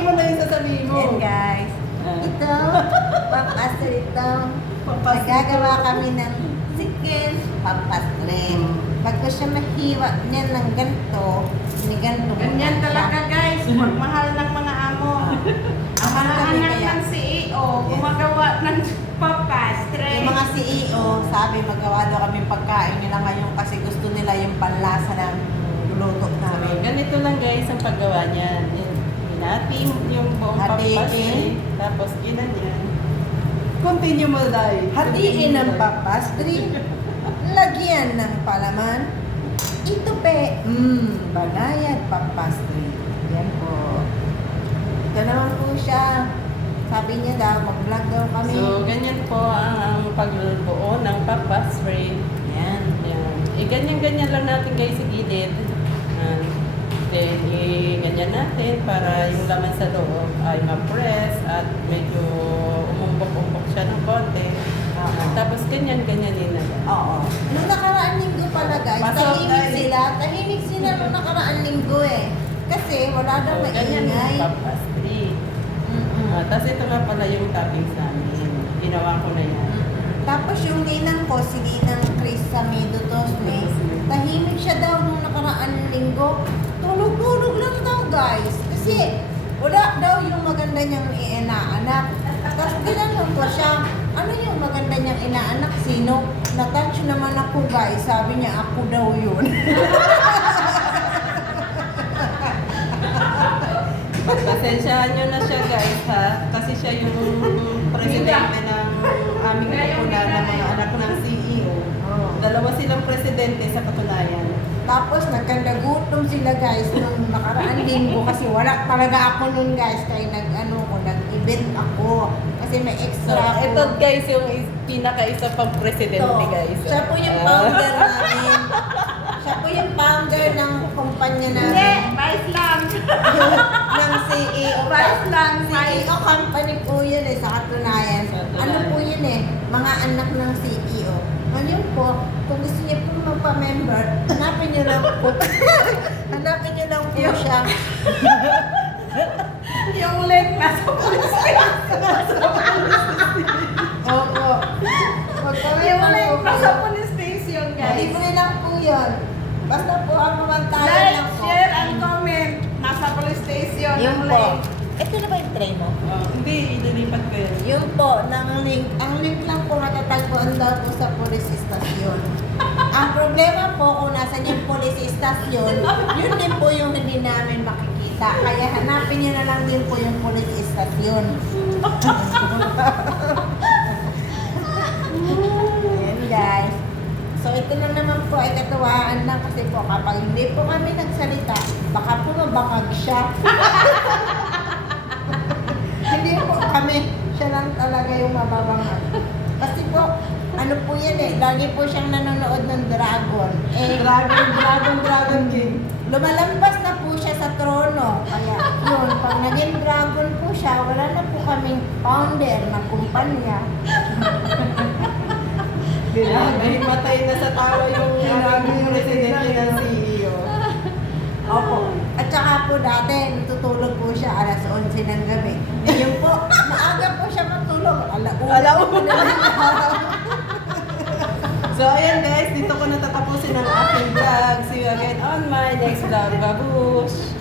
Sabihin mo na yung sasabihin mo. Ayan guys. Ito, papastre ito. Papastre. Magagawa kami ng chicken papastre. Pag ko siya mahiwa niyan ng ganito, ganito. Ganyan talaga guys, magmahal ng mga amo. Ang mga anak ng CEO, gumagawa ng papastre. Yung mga CEO, sabi magawa daw kami pagkain nila ngayon kasi gusto nila yung panlasa ng luto namin. Ganito lang guys ang paggawa niyan. Hinatin yung buong Hatiin. papastre. Tapos ginanyan. Continue mo, Day. Hatiin ng papastre. Lagyan ng palaman. Ito pe, banayad papastre. Yan po. Ito naman po siya. Sabi niya daw, mag-vlog daw kami. So, ganyan po ang pagbuo ng papastre. Yan. Yan. Ganyan-ganyan lang natin guys sa gilid. Then, ganyan natin para yung laman sa loob ay ma-press at medyo umumbok-umbok siya ng konti. Tapos ganyan-ganyan din na yan. Oo. Nung nakaraan linggo pala guys, Pasok, tahimik Day. Tahimik sila nung nakaraan linggo eh. Kasi wala daw Ganyan maingay. yung papastre. Tapos ito nga pala yung toppings namin. Ginawa ko na yan. Tapos yung ninang ko, si Ninang Chris Samido Tosme, tahimik siya daw nung nakaraan linggo. Tulog-tulog lang daw guys. Kasi wala daw yung maganda niyang inaanak. Tapos ginanong ko siya, ano yung maganda niyang inaanak? Sino? Na-touch naman ako guys. Sabi niya, ako daw yun. Pasensyahan nyo na siya guys ha. Kasi siya yung presidente ng aming kupunan ng mga anak ng CEO. Dalawa silang presidente sa katunayan. Tapos nagkandagutom sila guys nung nakaraan linggo kasi wala talaga ako nun guys. Kaya nag-event ako. Kasi may So, extra ako. ito guys yung pinaka-isa pang presidente Ito, guys. siya po yung founder namin. Siya po yung founder ng kumpanya Hindi, namin. vice lang. ng CEO. Vice lang, CEO company po yun eh, sa katunayan. Ano po yun eh, mga anak ng CEO. Ngayon po, kung gusto niyo po magpa-member, hanapin niyo lang po. Hanapin niyo lang po siya. Yung link nasa police station. Opo. Yung Magpa-member link po nasa kayo. police station guys. Libre lang po yun. Basta po ang pamantayan Like, lang po. share, and comment. Nasa police station. Yung ang po. link. Ito na ba yung tray mo? Hindi, ililipat ko yun. Yung po, ng link. Ang link lang po matatagpuan daw po sa police station. Ang problema po kung nasan yung police station, yun din po yung hindi namin makikita. Kaya hanapin nyo na lang din po yung police station. Ayan guys. So ito na naman po ay katuwaan lang kasi po kapag hindi po kami nagsalita, baka po mabangag siya. Hindi po kami, siya lang talaga yung mababangag. Kasi po, ano po yan eh, lagi po siyang nanonood ng Dragon. Dragon game. Lumalampas na po siya sa trono. Kaya yun, pag naging dragon po siya, wala na po kaming founder ng kumpanya. Nahimatay na sa tawa yung aming presidente ng CEO. Opo. At saka po dati, natutulog po siya alas 11 ng gabi. Ngayon po, maaga po siya matulog. Alauna. So ayan guys, dito ko natatapusin ang aking vlog. See you again on my next vlog. Babush!